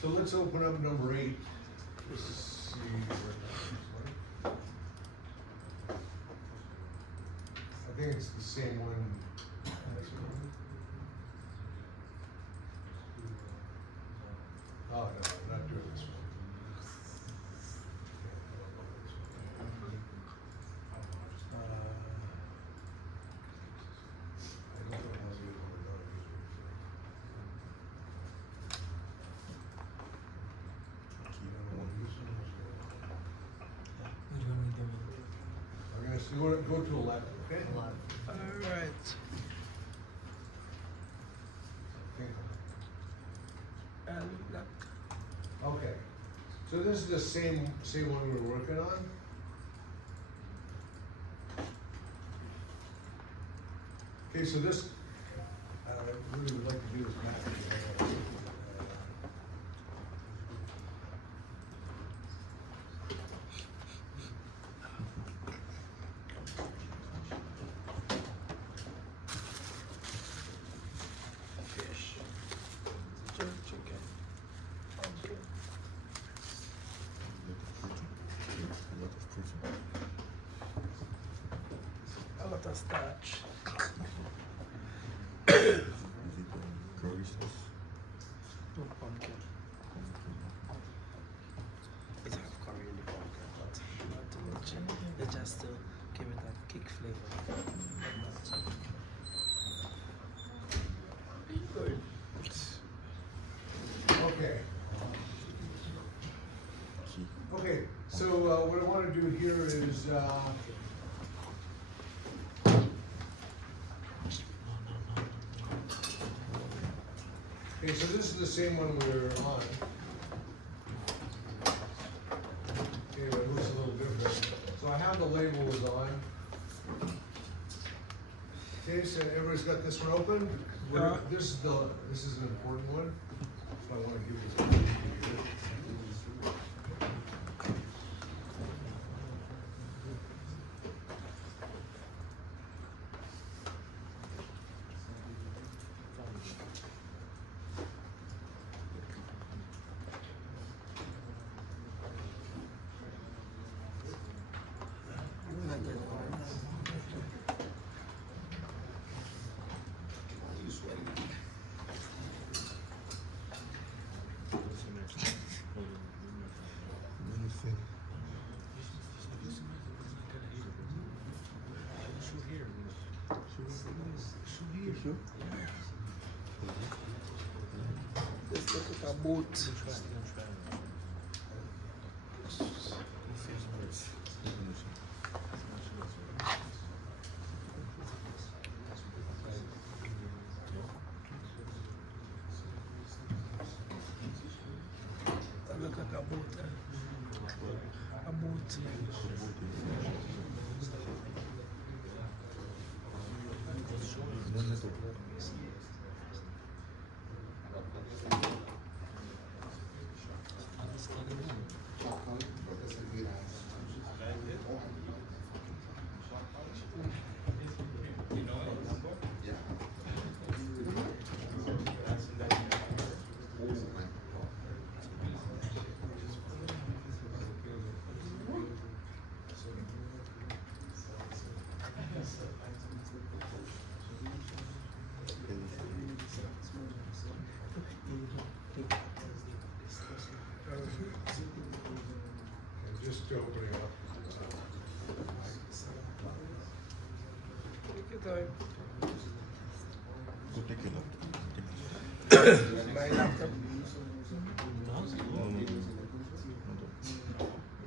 So let's open up number 8. Let's see where that is. I think it's the same one. Oh, no, I'm not doing this one. I don't know how to do it. I'm gonna go to 11, okay? Alright. Okay. So this is the same one we're working on. Okay, so this, I really would like to do this map. Fish. Chicken. Okay. A lot of starch. No pumpkin. It have curry in the pumpkin, but not too much. They just to give it that kick flavor. Good. Okay. Okay, so what I want to do here is, okay, so this is the same one we were on. Okay, but it looks a little different. So I have the labels on. Okay, so everybody's got this one open? This is an important one. So I want to give this one to you. Let's look at a boat. Look at a boat. A boat. And just opening up. Take your time. My laptop.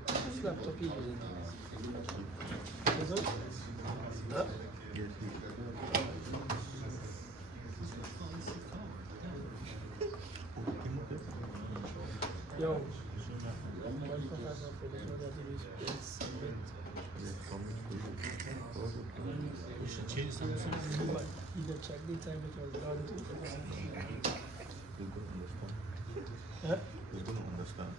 Whose laptop you using? This one? Huh? Yo. One professor for the show that we space a bit. You should change something. But you can check the time because it's on to Huh? You don't understand.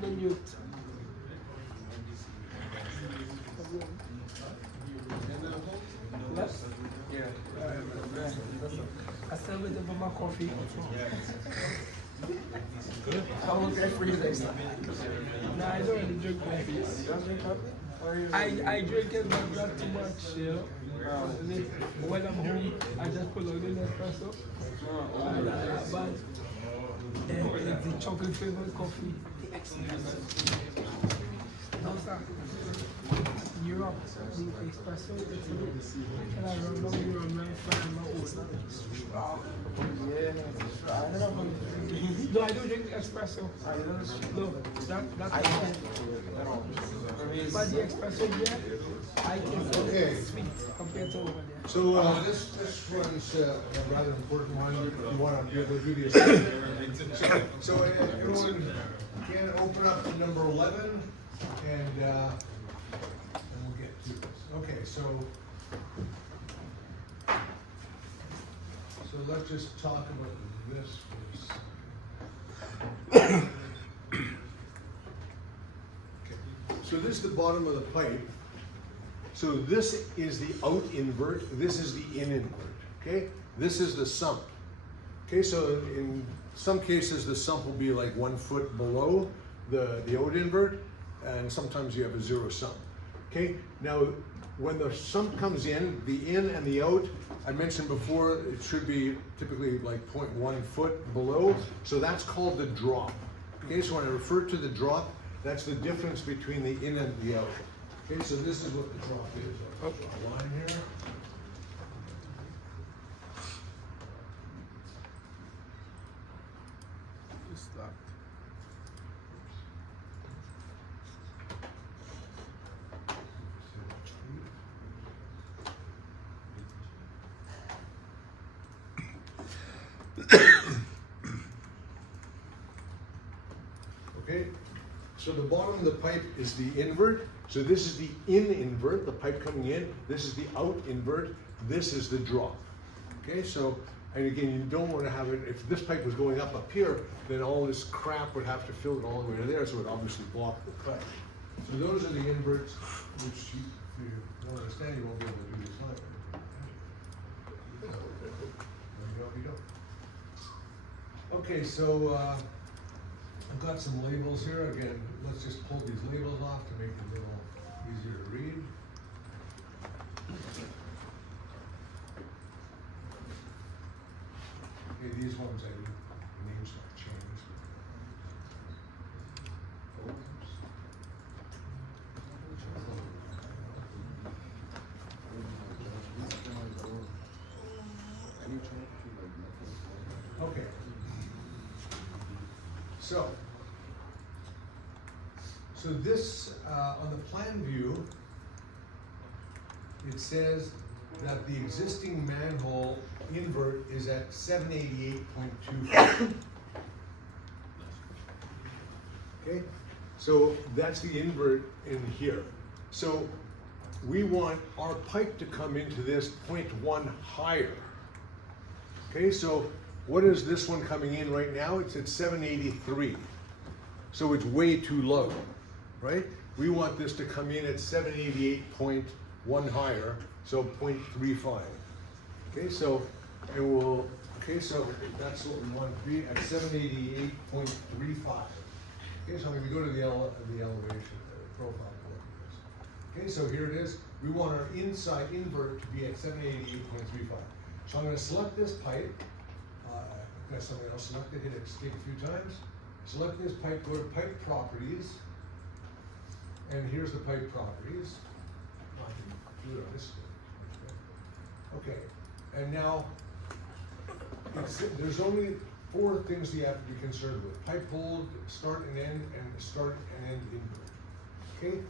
the youth. Yeah. I still waiting for my coffee. I won't get free next time. No, I don't really drink coffee. You don't drink coffee? I drink it, but not too much, you know. When I'm home, I just put on an espresso. But the chocolate flavored coffee. No, sir. Europe, the espresso, it's a bit. And I remember you were my friend, my old. No, I don't drink espresso. No, that's but the espresso here, I can sweet compared to over there. So this one's a rather important one. You want to be able to do the assignment. So everyone can open up to number 11 and we'll get to this. Okay, so let's just talk about this first. Okay. So this is the bottom of the pipe. So this is the out invert, this is the in invert, okay? This is the sump. Okay, so in some cases the sump will be like 1 foot below the out invert, and sometimes you have a zero sump. Okay, now when the sump comes in, the in and the out, I mentioned before, it should be typically like 0.1 foot below, so that's called the drop. Okay, so when I refer to the drop, that's the difference between the in and the out. Okay, so this is what the drop is. I'll put a line here. Okay, so the bottom of the pipe is the invert. So this is the in invert, the pipe coming in. This is the out invert. This is the drop. Okay, so, and again, you don't want to have it, if this pipe was going up here, then all this crap would have to fill it all the way to there, so it would obviously block the cut. So those are the inverts, which you, if you don't understand, you won't be able to do this line. There you go. Okay, so I've got some labels here. Again, let's just pull these labels off to make it a little easier to read. Okay, these ones the names have changed. Okay. So this, on the plan view, it says that the existing manhole invert is at 788.2. Okay, so that's the invert in here. So we want our pipe to come into this 0.1 higher. Okay, so what is this one coming in right now? It's at 783. So it's way too low, right? We want this to come in at 788.1 higher, so 0.35. Okay, so it will, okay, so that's what we want to be at 788.35. Okay, so when we go to the elevation profile, okay, so here it is. We want our inside invert to be at 788.35. So I'm going to select this pipe. I've got something else selected, hit escape a few times. Select this pipe, go to pipe properties, and here's the pipe properties. I can do it on this. Okay, and now there's only 4 things you have to be concerned with: pipe hold, start and end invert. Okay,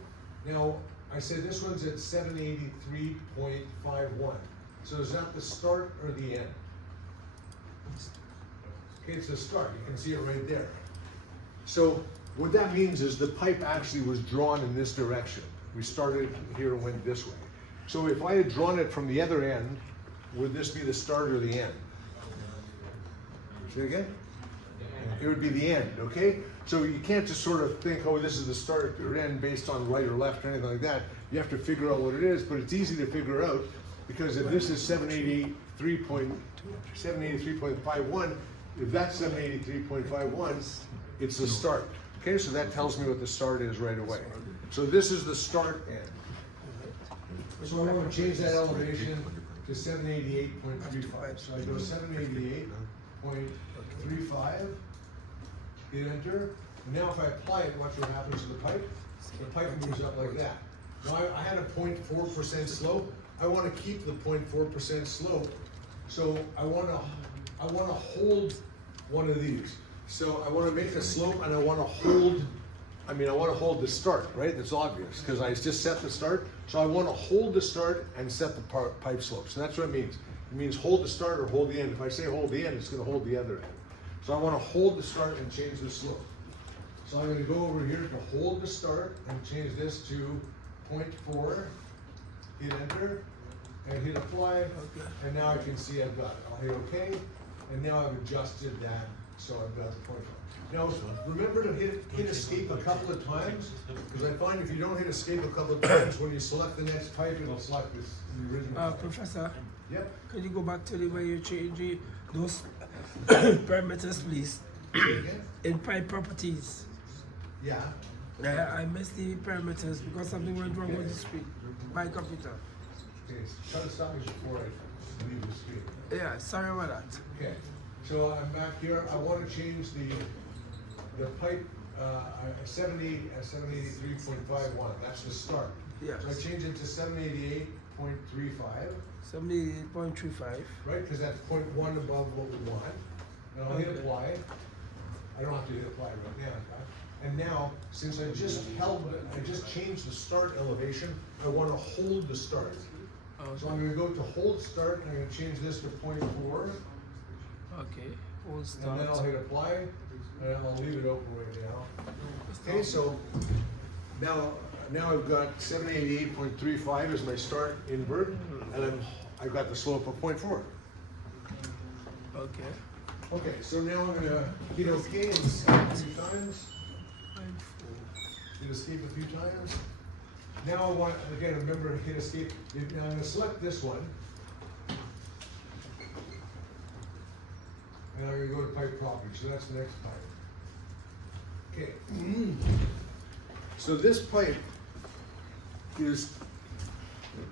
now I said this one's at 783.51. So is that the start or the end? Okay, it's the start. You can see it right there. So what that means is the pipe actually was drawn in this direction. We started here and went this way. So if I had drawn it from the other end, would this be the start or the end? Say again? it would be the end, okay? So you can't just sort of think, oh, this is the start or end based on right or left or anything like that. You have to figure out what it is, but it's easy to figure out because if this is 783.51, if that's 783.51, it's the start. Okay, so that tells me what the start is right away. So this is the start end. So I want to change that elevation to 788.35. So I go 788.35, hit enter. And now if I apply it, watch what happens to the pipe. The pipe moves up like that. Now I had a 0.4% slope. I want to keep the 0.4% slope. So I want to hold one of these. So I want to make a slope and I want to hold, I want to hold the start, right? That's obvious because I just set the start. So I want to hold the start and set the pipe slope. So that's what it means. It means hold the start or hold the end. If I say hold the end, it's going to hold the other end. So I want to hold the start and change the slope. So I'm going to go over here to hold the start and change this to 0.4, hit enter, and hit apply, and now I can see I've got it. I'll hit OK, and now I've adjusted that so I've got the 0.4. Now remember to hit escape a couple of times, because I find if you don't hit escape a couple of times, when you select the next pipe, it'll select this the original pipe. Professor, Yep. can you go back to the way you change those parameters, please? In pipe properties. Yeah. I missed the parameters because something went wrong with the screen. My computer. Okay, try to stop me before I leave the screen. Yeah, sorry about that. Okay, so I'm back here. I want to change the pipe 783.51. That's the start. Yes. So I change it to 788.35, 78.35. right? Because that's 0.1 above what we want. And I'll hit apply. I don't have to hit apply right now. And now, since I just changed the start elevation, I want to hold the start. So I'm going to go to hold start, and I'm going to change this to 0.4. Okay. Hold And then I'll start. hit apply, and I'll leave it open right now. Okay, so now I've got 788.35 as my start invert, and I've got the slope of 0.4. Okay. Okay, so now I'm gonna hit OK and escape a few times. Hit escape a few times. Now I want, again, remember hit escape. Now I'm gonna select this one. And I'm gonna go to pipe property, so that's the next pipe. Okay. So this pipe is,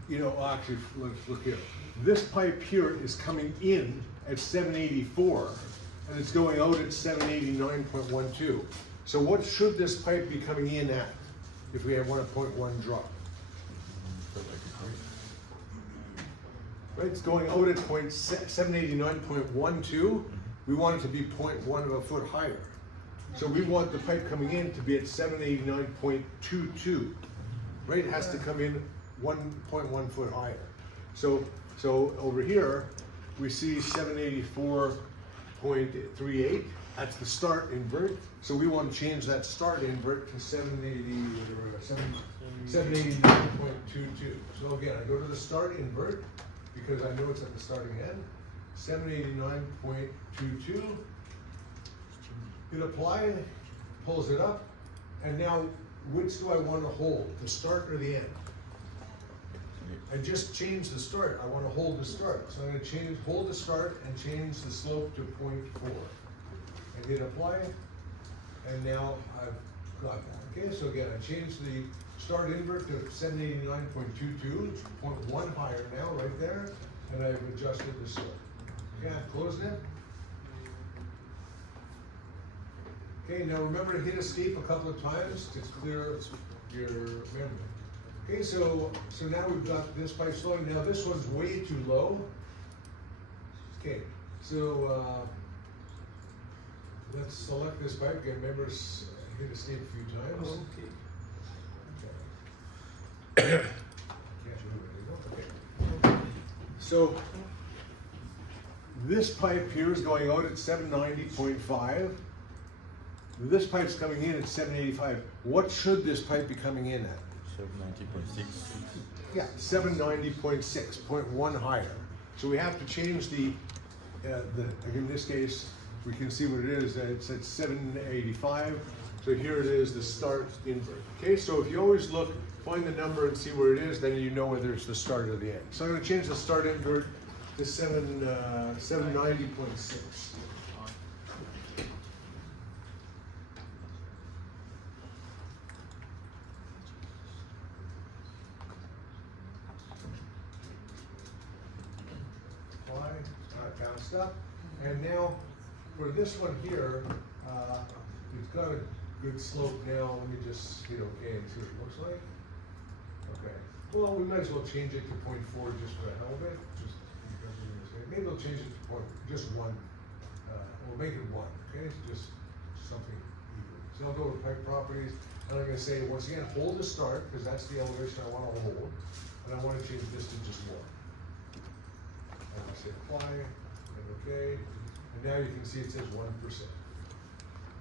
actually, let's look here. This pipe here is coming in at 784, and it's going out at 789.12. So what should this pipe be coming in at if we have 1.1 drop? Right, it's going out at 789.12. We want it to be 0.1 of a foot higher. So we want the pipe coming in to be at 789.22. Right, it has to come in 1.1 foot higher. So over here, we see 784.38. That's the start invert. So we want to change that start invert to 789.22. So again, I go to the start invert because I know it's at the starting end. 789.22. Hit apply, pulls it up, and now which do I want to hold, the start or the end? I just changed the start. I want to hold the start. So I'm going to hold the start and change the slope to 0.4. And hit apply, and now I've got that. Okay, so again, I changed the start invert to 789.22, 0.1 higher now, right there, and I've adjusted the slope. Okay, I've closed it. Okay, now remember to hit escape a couple of times to clear your memory. Okay, so now we've got this pipe slowing. Now this one's way too low. Okay, so let's select this pipe. Again, remember hit escape a few times. Okay. Can't move it anymore. Okay. So this pipe here is going out at 790.5. This pipe's coming in at 785. What should this pipe be coming in at? 790.6. Yeah, 790.6, 0.1 higher. So we have to change in this case, we can see what it is, it's at 785. So here it is, the start invert. Okay, so if you always look, find the number and see where it is, then you know whether it's the start or the end. So I'm gonna change the start invert to 790.6. Down stop. And now for this one here, it's got a good slope now. Let me just hit OK and see what it looks like. Okay. Well, we might as well change it to 0.4 just for the hell of it. Just because we're gonna say, maybe we'll change it to just one. We'll make it one. Okay, it's just something even. So I'll go to pipe properties, and I'm gonna say once again, hold the start because that's the elevation I want to hold, and I want to change this to just one. And I say apply, and okay, and now you can see it says 1%.